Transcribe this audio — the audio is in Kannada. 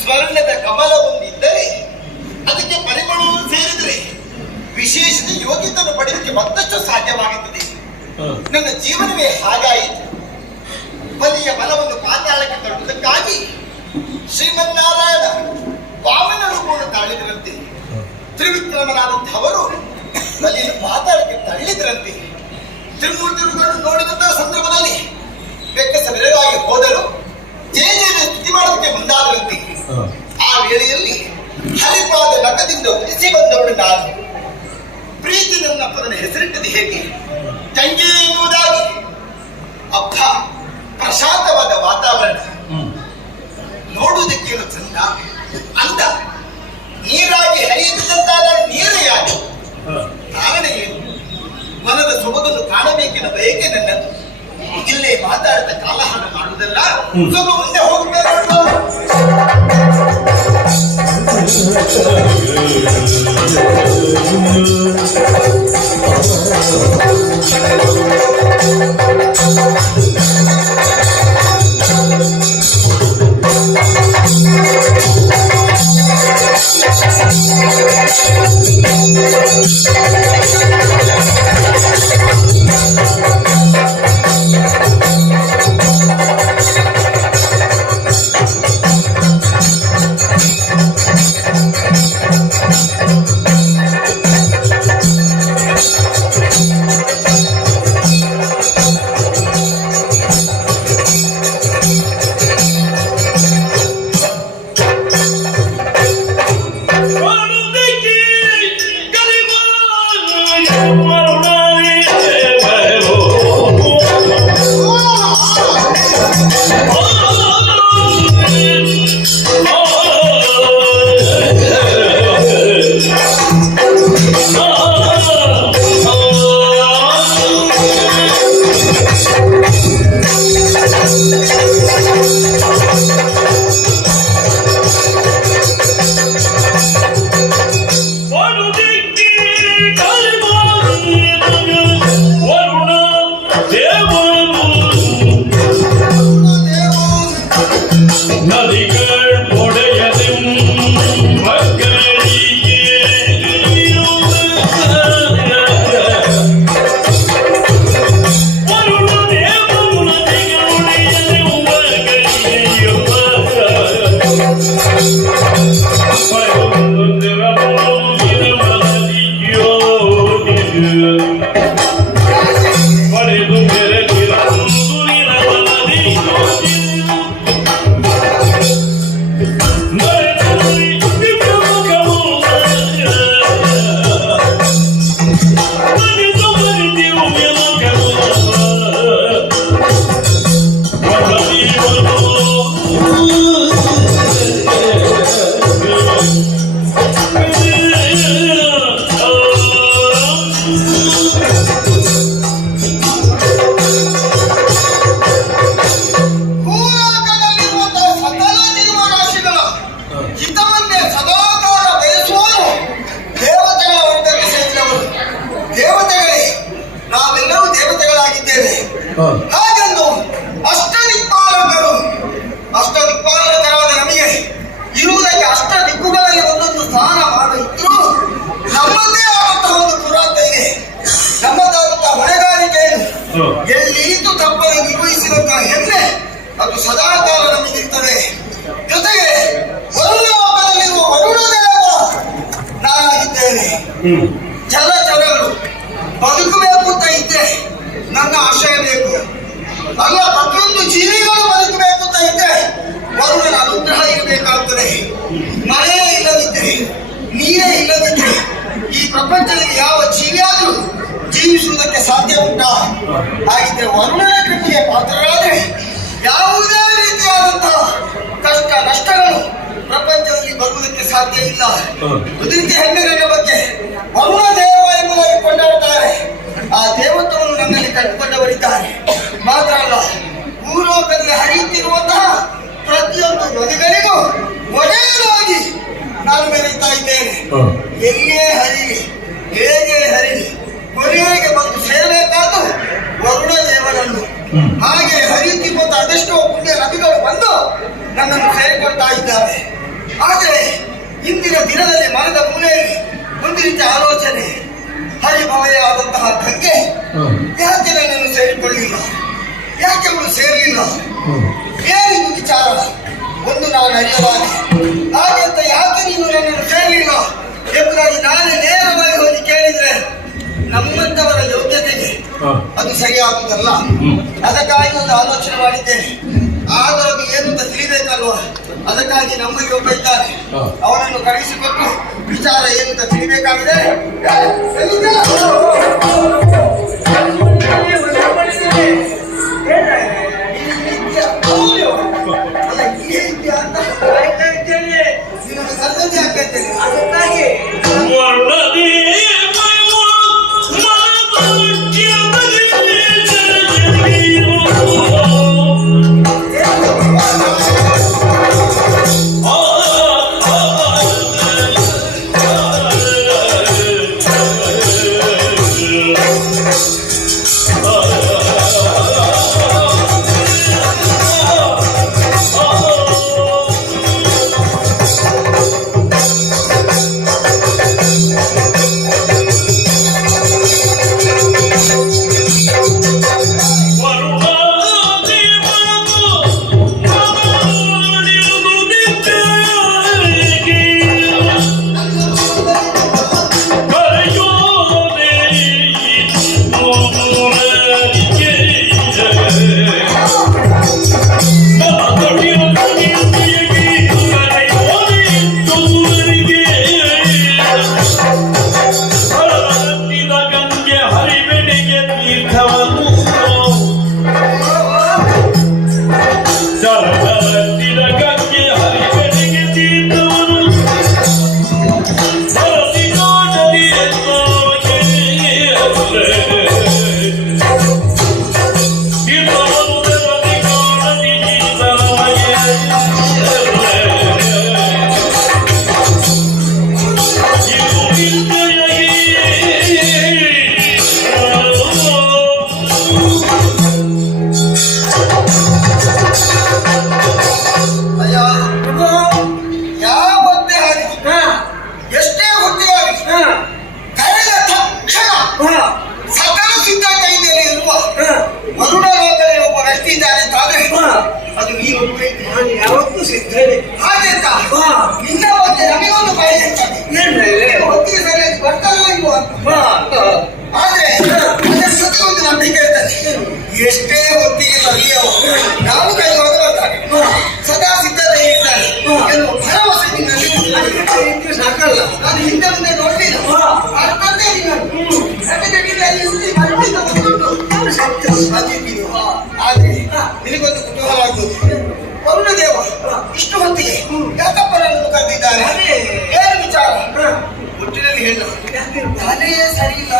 ಸ್ವರ್ಣದ ಕಮಲ ಒಂದಿದ್ದರೆ ಅದಕ್ಕೆ ಪರಿಮಳವನ್ನು ಸೇರಿದರೆ ವಿಶೇಷದ ಯೋಗ್ಯತೆಯನ್ನು ಪಡೆಯಲಿಕ್ಕೆ ಮತ್ತಷ್ಟು ಸಾಧ್ಯವಾಗುತ್ತದೆ. ನನ್ನ ಜೀವನವೇ ಹಾಗಾಯಿತು. ಬಲಿಯ ಬಲವನ್ನು ಪಾತಾಳಕ್ಕೆ ತರುವುದಕ್ಕಾಗಿ ಶ್ರೀಮನ್ನಾರಾಯಣ ವಾಮನ ರೂಪವನ್ನು ತಾಳಿದ್ರಂತೆ. ತ್ರಿವಿಕ್ರಮನಾದಂಥವರು ಬಲಿಯನ್ನು ಪಾತಾಳಕ್ಕೆ ತಳ್ಳಿದ್ರಂತೆ. ತ್ರಿಮೂರ್ತಿಗಳನ್ನು ನೋಡಿದಂತಹ ಸಂದರ್ಭದಲ್ಲಿ ಬೆಕ್ಕಸ ಬೆರಗಾಗಿ ಹೋದರು. ಜೇಜೆಯನ್ನು ಸ್ತುತಿ ಮಾಡೋದಕ್ಕೆ ಮುಂದಾದರಂತೆ. ಆ ವೇಳೆಯಲ್ಲಿ ಹರಿಪಾದ ನಖದಿಂದ ಉಳಿಸಿ ಬಂದವಳು ನಾನು. ಪ್ರೀತಿ ನನ್ನ ಪದನ ಹೆಸರಿಟ್ಟது ಹೇಗೆ? ತಂಗಿ ಎನ್ನುವುದಾಗಿ. ಅಪ್ಪ, ಪ್ರಶಾಂತವಾದ ವಾತಾವರಣ, ನೋಡುವುದಕ್ಕೇನು ಚಂದ, ಅಂದ. ನೀರಾಗಿ ಹರಿಯುತ್ತಿದ್ದಂತಾದ ನೀರೇ ಯಾರು? ಕಾರಣ ಏನು? ಮನದ ಸೊಬಗನ್ನು ಕಾಣಬೇಕೆನ್ನ ಬಯಕೆ ನನ್ನದು. ಇಲ್ಲೇ ಮಾತಾಡಿದ ಕಾಲಹರಣ ಮಾಡುವುದಲ್ಲ. ಸ್ವಲ್ಪ ಮುಂದೆ ಹೋಗಬೇಕು. ಹಾಗೆಂದು ಅಷ್ಟದಿಕ್ಪಾಲಕರಾದ ನಮಗೆ ಇರುವುದಕ್ಕೆ ಅಷ್ಟ ದಿಕ್ಕುಗಳಲ್ಲಿ ಒಂದೊಂದು ಸ್ಥಾನ ಮಾಡಿದ್ರು. ನಮ್ಮದೇ ಆದಂತಹ ಒಂದು ಪುರಾತ ಇದೆ. ನಮ್ಮದಾದಂತಹ ಹೊಣೆಗಾರಿಕೆಯನ್ನು ಎಲ್ಲಿಂದು ತಪ್ಪನ್ನು ನಿರ್ವಹಿಸಿದಂತಹ ಹೆಮ್ಮೆ ಅದು ಸದಾಕಾಲ ನಮಗಿರ್ತದೆ. ಜೊತೆಗೆ ವರುಣಲೋಕದಲ್ಲಿರುವ ವರುಣ ದೇವ, ನಾ ಜಲಚರಗಳು ಬದುಕಬೇಕು ಅಂತ ಇದ್ದೆ ನನ್ನ ಆಶಯ ಬೇಕು. ಅಲ್ಲ, ಪ್ರತಿಯೊಂದು ಜೀವಿಗಳು ಬದುಕಬೇಕು ಅಂತ ಇದ್ದೆ ವರುಣನ ಅನುಗ್ರಹ ಇರಬೇಕಾಗುತ್ತದೆ. ಮಳೆ ಇಲ್ಲದಿದ್ದರೆ, ನೀರೇ ಇಲ್ಲದಿದ್ದರೆ ಈ ಪ್ರಪಂಚದಲ್ಲಿ ಯಾವ ಜೀವಿಯಾದರೂ ಜೀವಿಸುವುದಕ್ಕೆ ಸಾಧ್ಯ ಉಂಟಾ? ಹಾಗಿದ್ರೆ ವರುಣನ ಕೃಪೆಗೆ ಪಾತ್ರರಾದರೆ ಯಾವುದೇ ರೀತಿಯಾದಂತಹ ಕಷ್ಟ ನಷ್ಟಗಳು ಪ್ರಪಂಚದಲ್ಲಿ ಬರುವುದಕ್ಕೆ ಸಾಧ್ಯ ಇಲ್ಲ. ಕುದುರಿಕೆ ಹೆಮ್ಮೆ ನನ್ನ ಬಗ್ಗೆ ವರುಣ ದೇವ ಎಂಬುದಾಗಿ ಕೊಂಡಾಡುತ್ತಾರೆ. ಆ ದೇವತ್ವವನ್ನು ನನ್ನಲ್ಲಿ ಕಂಡುಕೊಂಡವರಿದ್ದಾರೆ. ಮಾತ್ರ ಅಲ್ಲ, ಭೂಲೋಕದಲ್ಲಿ ಹರಿಯುತ್ತಿರುವಂತಹ ಪ್ರತಿಯೊಂದು ನದಿಗಳಿಗೂ ಒಡೆಯಲಾಗಿ ನಾನು ಮೆರೆಯುತ್ತಾ ಇದ್ದೇನೆ. ಎಲ್ಲೇ ಹರಿಲಿ, ಹೇಗೆ ಹರಿಲಿ, ಕೊನೆಗೆ ಬಂದು ಸೇರಬೇಕಾದ್ದು ವರುಣ ದೇವನನ್ನು. ಹಾಗೆ ಹರಿಯುತ್ತಿರುವಂತ ಅದೆಷ್ಟೋ ಪುಣ್ಯ ನದಿಗಳು ಬಂದು ನನ್ನನ್ನು ಸೇರಿಕೊಳ್ತಾ ಇದ್ದಾವೆ. ಆದರೆ ಇಂದಿನ ದಿನದಲ್ಲಿ ಮನದ ಮೂಲೆಯಲ್ಲಿ ಒಂದು ರೀತಿಯ ಆಲೋಚನೆ, ಹರಿಭವಯ ಆದಂತಹ ಗಂಗೆ ಯಾಕೆ ನನ್ನನ್ನು ಸೇರಿಕೊಳ್ಳಿಲ್ಲ, ಯಾಕೆ ಅವಳು ಸೇರಲಿಲ್ಲ, ಏನಿದು ವಿಚಾರ ಒಂದು ನಾನು ಅರಿಯಲಾರೆ. ಹಾಗಂತ ಯಾಕೆ ನೀನು ನನ್ನನ್ನು ಸೇರಲಿಲ್ಲ ಎಂಬುದಾಗಿ ನಾನೇ ನೇರವಾಗಿ ಹೋಗಿ ಕೇಳಿದ್ರೆ ನಮ್ಮಂತವರ ಯೋಗ್ಯತೆಗೆ ಅದು ಸರಿಯಾಗುವುದಲ್ಲ. ಅದಕ್ಕಾಗಿ ಒಂದು ಆಲೋಚನೆ ಮಾಡಿದ್ದೇನೆ. ಆದರೂ ಅದು ಏನು ಅಂತ ತಿಳಿಬೇಕಲ್ವಾ? ಅದಕ್ಕಾಗಿ ನಮ್ಮಲ್ಲಿ ಒಬ್ಬ ಇದ್ದಾರೆ, ಅವನನ್ನು ಕಳಿಸಿಕೊಟ್ಟು ವಿಚಾರ ಏನು ಅಂತ ತಿಳಿಬೇಕಾಗಿದೆ. ಸಂಗತಿ ಹಾಕಿದ್ದೇನೆ. ಅದಕ್ಕಾಗಿ ಯಾವತ್ತೂ ಸಿಗ್ತೇನೆ. ಹಾಗೆ ನಿನ್ನ ಬಗ್ಗೆ ನಮಗೊಂದು ಕಾಯಿಲೆ ಹೊತ್ತಿಗೆ ಸರಿಯಾಗಿ ಬರ್ತಾರೋ ಇಲ್ವೋ ಅಂತ. ಆದ್ರೆ ಅದರ ಜೊತೆ ಒಂದು ನಂಬಿಕೆ ಇರ್ತದೆ, ಎಷ್ಟೇ ಹೊತ್ತಿಗೆ ಬರಲಿಯೋ ನಾವು ಕೈವಾಗ ಬರ್ತಾನೆ, ಸದಾ ಸಿದ್ಧತೆ ಇರ್ತಾನೆ ಎನ್ನುವ ಭರವಸೆ ನಿನ್ನಲ್ಲಿ ಸಾಕಲ್ಲ. ನಾನು ಹಿಂದೆ ಮುಂದೆ ನೋಡ್ಲಿಲ್ಲ, ಅರ್ಥನೇ ಆದ್ರೆ ನಿನಗೊಂದು ಕುತೂಹಲ ಆಗ್ಬೋದು. ವರುಣ ದೇವ ಇಷ್ಟು ಹೊತ್ತಿಗೆ ಯಾಕಪ್ಪ ನನ್ನನ್ನು ಕರೆದಿದ್ದಾರೆ? ಏನು ವಿಚಾರ? ಒಟ್ಟಿನಲ್ಲಿ ಹೇಳ, ತಲೆಯೇ ಸರಿ ಇಲ್ಲ.